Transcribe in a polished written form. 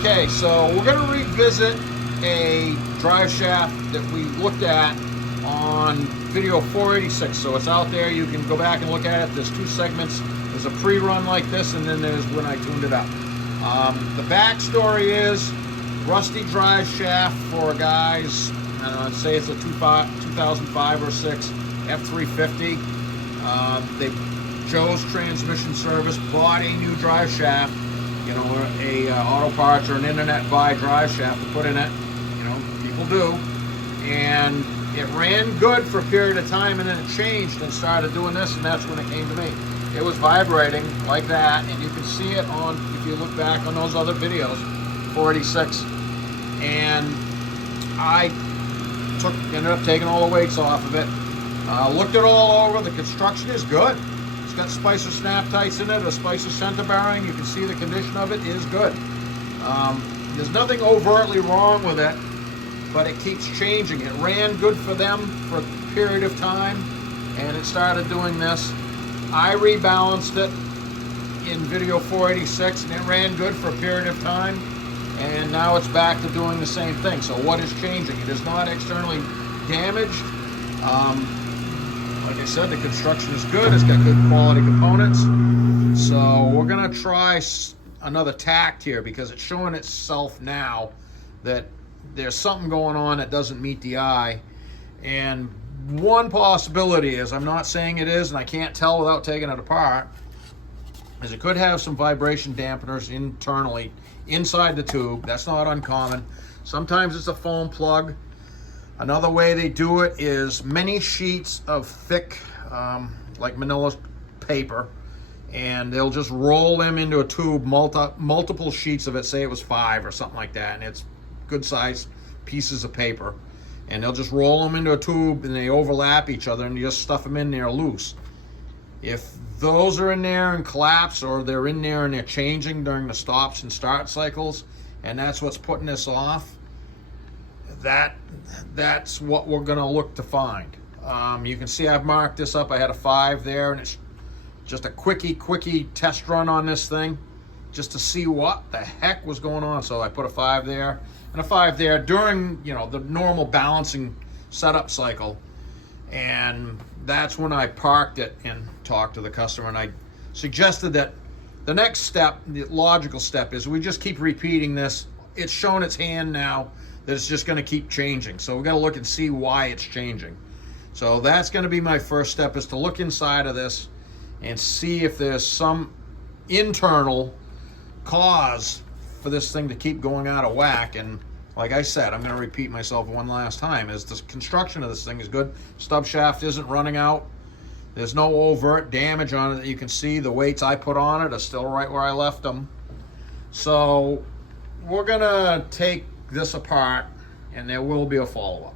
Okay, so we're going to revisit a drive shaft that we looked at on video 486. So it's out there. You can go back and look at it. There's two segments. There's a pre-run like this, and then there's when I tuned it up. The backstory is rusty drive shaft for a guy's, I don't know, I'd say it's a 2005 or 6 F350. Joe's Transmission Service bought a new drive shaft, you know, a auto parts or an internet buy drive shaft to put in it. You know, people do. And it ran good for a period of time, and then it changed and started doing this, and that's when it came to me. It was vibrating like that, and you can see it on, if you look back on those other videos, 486. And I ended up taking all the weights off of it. Looked it all over. The construction is good. It's got Spicer snap tights in it, a Spicer center bearing. You can see the condition of it is good. There's nothing overtly wrong with it, but it keeps changing. It ran good for them for a period of time, and it started doing this. I rebalanced it in video 486, and it ran good for a period of time, and now it's back to doing the same thing. So what is changing? It is not externally damaged. Like I said, the construction is good. It's got good quality components. So we're gonna try another tact here because it's showing itself now that there's something going on that doesn't meet the eye. And one possibility is, I'm not saying it is, and I can't tell without taking it apart, is it could have some vibration dampeners internally inside the tube. That's not uncommon. Sometimes it's a foam plug. Another way they do it is many sheets of thick, like manila paper, and they'll just roll them into a tube, multiple sheets of it, say it was 5 or something like that, and it's good sized pieces of paper. And they'll just roll them into a tube, and they overlap each other, and you just stuff them in there loose. If those are in there and collapse, or they're in there and they're changing during the stops and start cycles, and that's what's putting this off, that's what we're gonna look to find. You can see I've marked this up. I had a 5 there, and it's just a quickie test run on this thing just to see what the heck was going on. So I put a 5 there and a 5 there during, you know, the normal balancing setup cycle. And that's when I parked it and talked to the customer, and I suggested that the next step, the logical step, is we just keep repeating this. It's shown its hand now that it's just going to keep changing. So we got to look and see why it's changing. So that's going to be my first step, is to look inside of this and see if there's some internal cause for this thing to keep going out of whack. And like I said, I'm going to repeat myself one last time, is the construction of this thing is good. Stub shaft isn't running out. There's no overt damage on it that you can see. The weights I put on it are still right where I left them. So we're going to take this apart, and there will be a follow-up.